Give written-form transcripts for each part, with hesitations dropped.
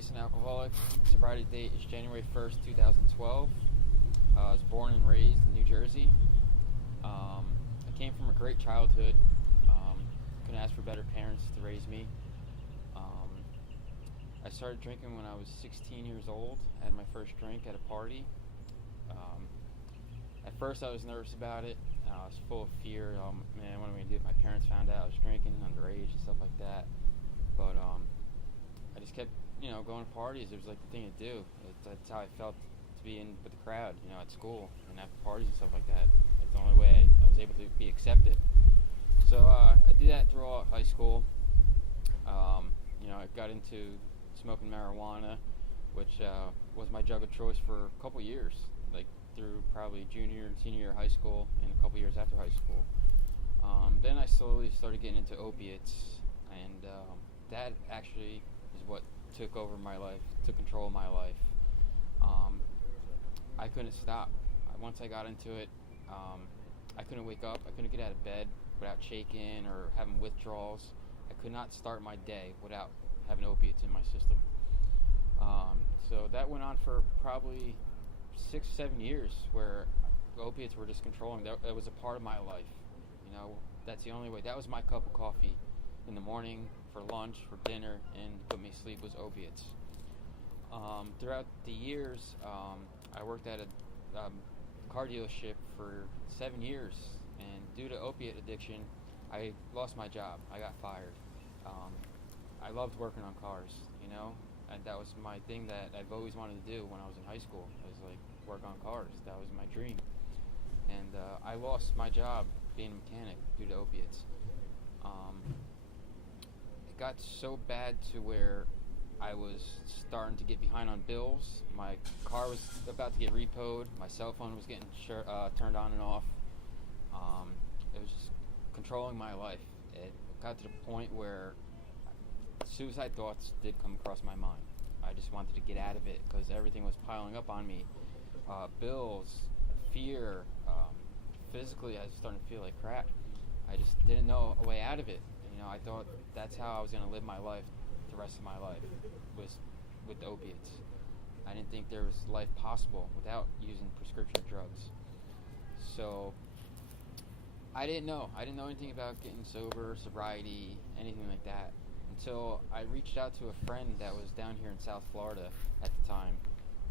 Mason, alcoholic. Sobriety date is January 1st, 2012. I was born and raised in New Jersey. I came from a great childhood. Couldn't ask for better parents to raise me. I started drinking when I was 16 years old. I had my first drink at a party. At first I was nervous about it. I was full of fear. Man, what am I going to do if my parents found out I was drinking underage and stuff like that? But I just kept, going to parties. It was like the thing to do. That's how I felt to be in with the crowd, at school and at parties and stuff like that. Like the only way I was able to be accepted. So I did that throughout high school. I got into smoking marijuana, which was my drug of choice for a couple years, like through probably junior and senior year of high school and a couple years after high school. Then I slowly started getting into opiates, and that actually is what took over my life, took control of my life. I couldn't stop. Once I got into it, I couldn't wake up. I couldn't get out of bed without shaking or having withdrawals. I could not start my day without having opiates in my system. So that went on for probably 6-7 years, where opiates were just controlling. That was a part of my life. That's the only way. That was my cup of coffee in the morning, for lunch, for dinner, and put me to sleep was opiates. Throughout the years, I worked at a car dealership for 7 years, and due to opiate addiction, I lost my job. I got fired. I loved working on cars, and that was my thing that I've always wanted to do when I was in high school. I was like, work on cars. That was my dream. And I lost my job being a mechanic due to opiates. It got so bad to where I was starting to get behind on bills. My car was about to get repoed. My cell phone was getting turned on and off. It was just controlling my life. It got to the point where suicide thoughts did come across my mind. I just wanted to get out of it because everything was piling up on me. Bills, fear, physically I was starting to feel like crap. I just didn't know a way out of it. I thought that's how I was going to live my life the rest of my life, was with opiates. I didn't think there was life possible without using prescription drugs. So I didn't know anything about getting sober, sobriety, anything like that, until I reached out to a friend that was down here in South Florida at the time.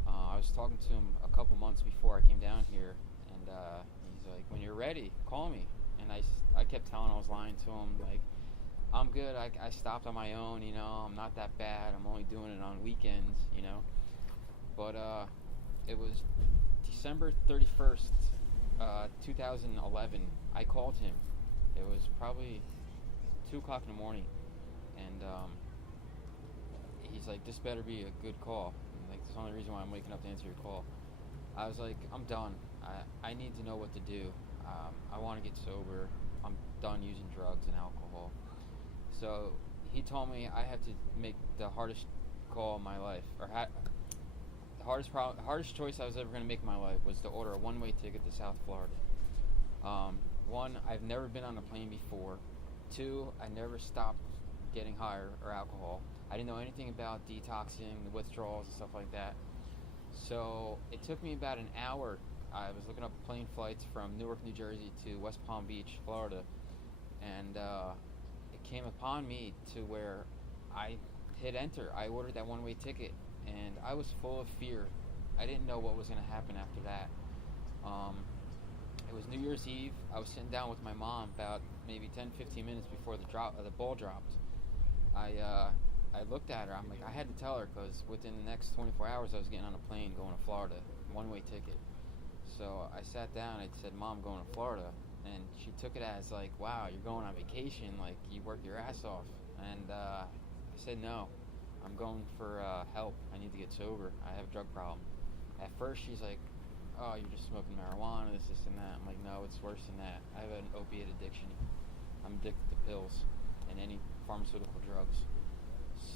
I was talking to him a couple months before I came down here, and he's like, when you're ready, call me. And I kept telling him I was lying to him, like, I'm good, I stopped on my own, I'm not that bad, I'm only doing it on weekends, But it was December 31st, 2011, I called him. It was probably 2 o'clock in the morning, and he's like, this better be a good call. And like, that's the only reason why I'm waking up to answer your call. I was like, I'm done. I need to know what to do. I want to get sober. I'm done using drugs and alcohol. So he told me I had to make the hardest call in my life, or the hardest choice I was ever going to make in my life was to order a one-way ticket to South Florida. One, I've never been on a plane before. 2, I never stopped getting high or alcohol. I didn't know anything about detoxing, the withdrawals, and stuff like that. So it took me about an hour. I was looking up plane flights from Newark, New Jersey to West Palm Beach, Florida, and it came upon me to where I hit enter. I ordered that one-way ticket, and I was full of fear. I didn't know what was going to happen after that. It was New Year's Eve. I was sitting down with my mom about maybe 10-15 minutes before the ball dropped. I looked at her. I'm like, I had to tell her, because within the next 24 hours I was getting on a plane going to Florida, one-way ticket. So I sat down and I said, Mom, I'm going to Florida. And she took it as like, wow, you're going on vacation, like you worked your ass off. And I said, no, I'm going for help. I need to get sober. I have a drug problem. At first she's like, oh, you're just smoking marijuana, this and that. I'm like, no, it's worse than that. I have an opiate addiction. I'm addicted to pills and any pharmaceutical drugs.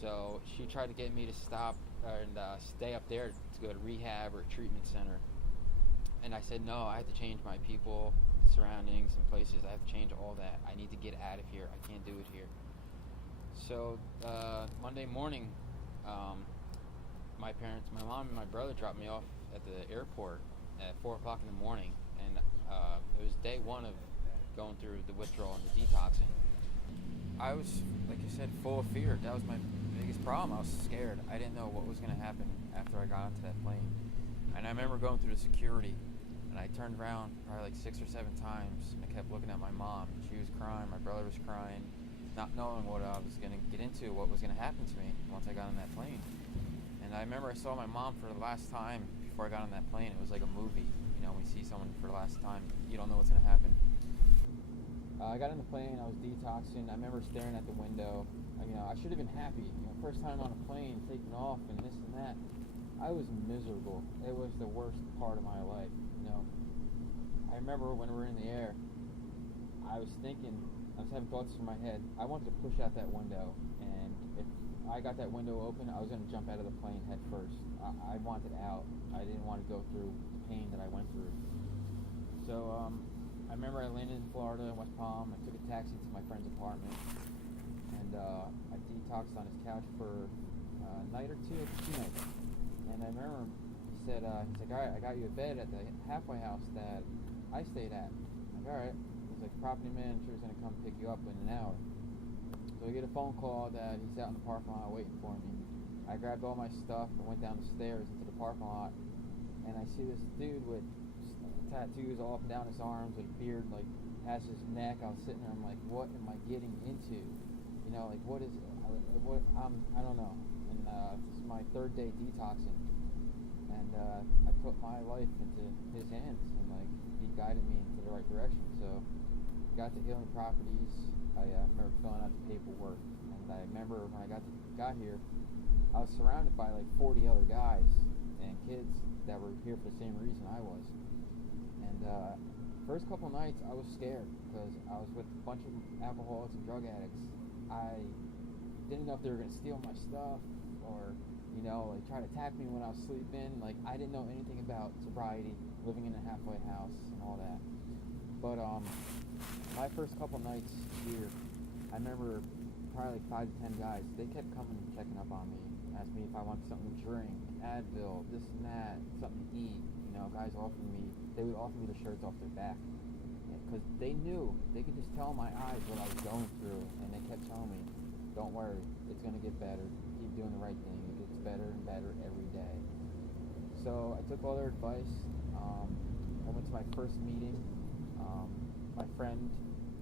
So she tried to get me to stop and stay up there to go to rehab or a treatment center. And I said, no, I have to change my people, surroundings, and places. I have to change all that. I need to get out of here. I can't do it here. So Monday morning, my mom and my brother dropped me off at the airport at 4 o'clock in the morning, and it was day one of going through the withdrawal and the detoxing. I was, like you said, full of fear. That was my biggest problem. I was scared. I didn't know what was going to happen after I got onto that plane. And I remember going through the security, and I turned around probably like 6 or 7 times. I kept looking at my mom. She was crying. My brother was crying, not knowing what I was going to get into, what was going to happen to me once I got on that plane. And I remember I saw my mom for the last time before I got on that plane. It was like a movie. You know, when you see someone for the last time, you don't know what's going to happen. I got on the plane, I was detoxing. I remember staring at the window. I should have been happy. First time on a plane, taking off and this and that. I was miserable. It was the worst part of my life. I remember when we were in the air, I was having thoughts in my head. I wanted to push out that window, and if I got that window open, I was going to jump out of the plane head first. I wanted out. I didn't want to go through the pain that I went through. So, I remember I landed in Florida, in West Palm. I took a taxi to my friend's apartment, and I detoxed on his couch for a night or two, 2 nights. And I remember he's like, all right, I got you a bed at the halfway house that I stayed at. I'm like, all right. He's like, the property manager is going to come pick you up in an hour. So I get a phone call that he's out in the parking lot waiting for me. I grabbed all my stuff and went down the stairs into the parking lot, and I see this dude with tattoos all up and down his arms with a beard, like past his neck. I was sitting there, I'm like, what am I getting into? What is it? I don't know. And this is my 3rd day detoxing, and I put my life into his hands, and he guided me into the right direction. So got to Healing Properties. I remember filling out the paperwork, and I remember when I got here, I was surrounded by 40 other guys and kids that were here for the same reason I was. And first couple nights I was scared because I was with a bunch of alcoholics and drug addicts. I didn't know if they were going to steal my stuff or, try to attack me when I was sleeping. I didn't know anything about sobriety, living in a halfway house and all that. But my first couple nights here, I remember probably 5 to 10 guys. They kept coming and checking up on me, asking me if I wanted something to drink, Advil, this and that, something to eat. Guys they would offer me the shirts off their back because they knew, they could just tell in my eyes what I was going through, and they kept telling me, don't worry, it's going to get better, keep doing the right thing, it gets better and better every day. So I took all their advice. I went to my first meeting. My friend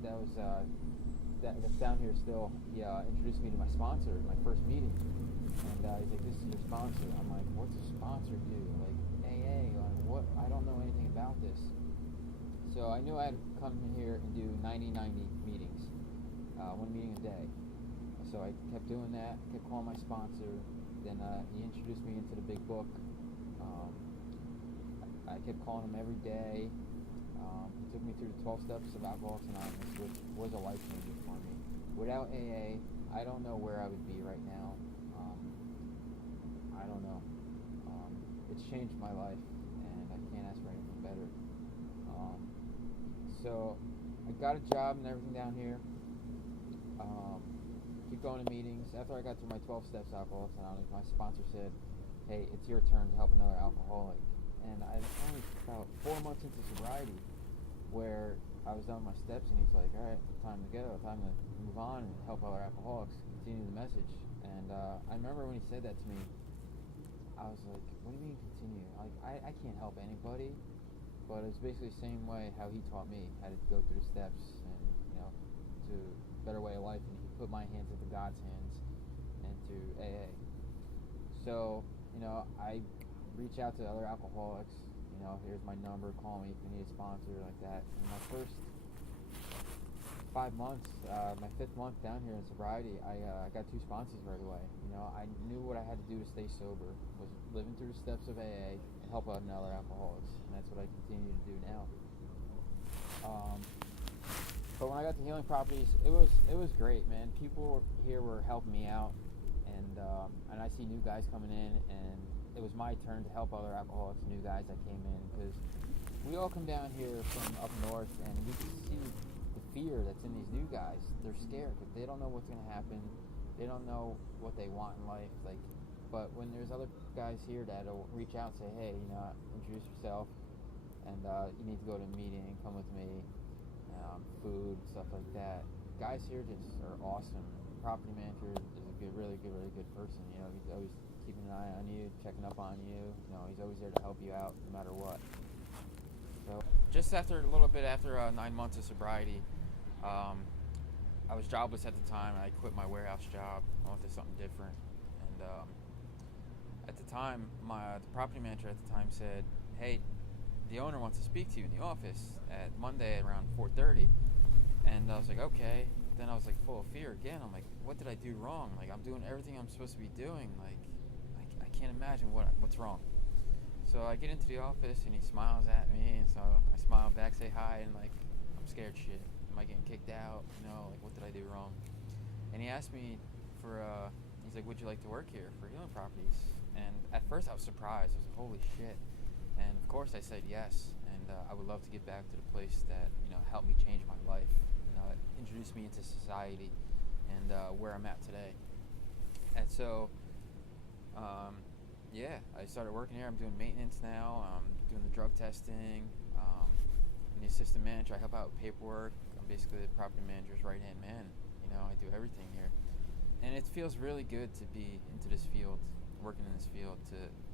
that's down here still, he introduced me to my sponsor at my first meeting, and he's like, this is your sponsor. I'm like, what's a sponsor do? AA, what? I don't know anything about this. So I knew I had to come in here and do 90 meetings, 1 meeting a day. So I kept doing that, kept calling my sponsor. Then he introduced me into the big book. I kept calling him every day. He took me through the 12 steps of Alcoholics Anonymous, which was a life changer for me. Without AA, I don't know where I would be right now. I don't know. It's changed my life, and I can't ask for anything better. So I got a job and everything down here. Keep going to meetings. After I got through my 12 steps Alcoholics Anonymous, my sponsor said, hey, it's your turn to help another alcoholic. And I was only about 4 months into sobriety where I was done with my steps, and he's like, all right, time to go, time to move on and help other alcoholics, continue the message. And I remember when he said that to me, I was like, what do you mean continue? I can't help anybody. But it was basically the same way how he taught me how to go through the steps and, to a better way of life. And he put my hands into God's hands and to AA. So, I reach out to other alcoholics. Here's my number, call me if you need a sponsor, like that. In my first 5 months, my 5th month down here in sobriety, I got 2 sponsors right away. I knew what I had to do to stay sober, was living through the steps of AA and help out other alcoholics, and that's what I continue to do now. But when I got to Healing Properties, it was great, man. People here were helping me out, and I see new guys coming in, and it was my turn to help other alcoholics, new guys that came in, because we all come down here from up north, and we can see the fear that's in these new guys. They're scared because they don't know what's going to happen. They don't know what they want in life. But when there's other guys here that'll reach out and say, hey, introduce yourself, and you need to go to a meeting and come with me, food, stuff like that. Guys here just are awesome. Property manager is a really good person. He's always keeping an eye on you, checking up on you. He's always there to help you out no matter what. So just after a little bit after 9 months of sobriety, I was jobless at the time. I quit my warehouse job. I wanted something different. And at the time, the property manager at the time said, hey, the owner wants to speak to you in the office at Monday around 4:30. And I was like, okay. Then I was like full of fear again. I'm like, what did I do wrong? Like, I'm doing everything I'm supposed to be doing. Like, I can't imagine what's wrong. So I get into the office and he smiles at me, and so I smile back, say hi, and like, I'm scared shit. Am I getting kicked out? Like, what did I do wrong? And he asked me he's like, would you like to work here for Healing Properties? And at first I was surprised. I was like, holy shit. And of course I said yes. And I would love to get back to the place that, helped me change my life. Introduced me into society and where I'm at today. And so, I started working here. I'm doing maintenance now. I'm doing the drug testing. I'm the assistant manager. I help out with paperwork. I'm basically the property manager's right-hand man. I do everything here. And it feels really good to be into this field, working in this field,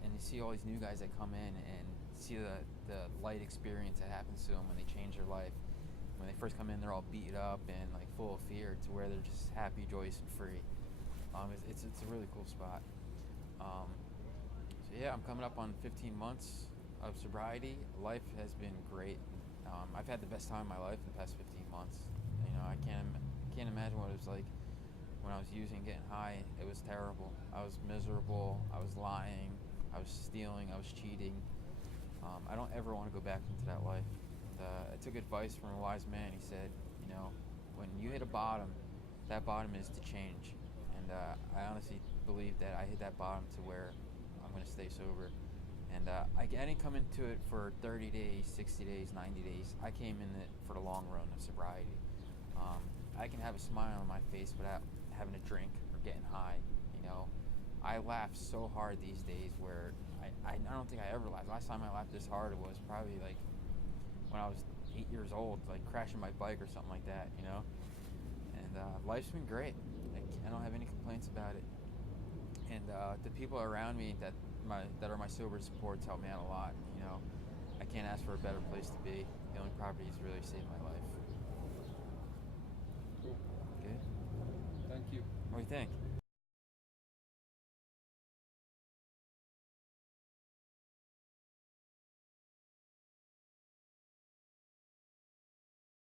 and you see all these new guys that come in and see the light experience that happens to them when they change their life. When they first come in, they're all beat up and like full of fear, to where they're just happy, joyous, and free. It's a really cool spot. I'm coming up on 15 months of sobriety. Life has been great. I've had the best time of my life in the past 15 months. I can't imagine what it was like when I was using, getting high. It was terrible. I was miserable. I was lying. I was stealing. I was cheating. I don't ever want to go back into that life. I took advice from a wise man. He said, when you hit a bottom, that bottom is to change. And I honestly believe that I hit that bottom to where I'm going to stay sober. And I didn't come into it for 30 days, 60 days, 90 days. I came in it for the long run of sobriety. I can have a smile on my face without having a drink or getting high. I laugh so hard these days where I don't think I ever laughed. Last time I laughed this hard was probably like when I was 8 years old, like crashing my bike or something like that, And life's been great. I don't have any complaints about it. And the people around me that are my sober supports help me out a lot. I can't ask for a better place to be. Healing Properties really saved my life. Cool. Good. Thank you. What do you think?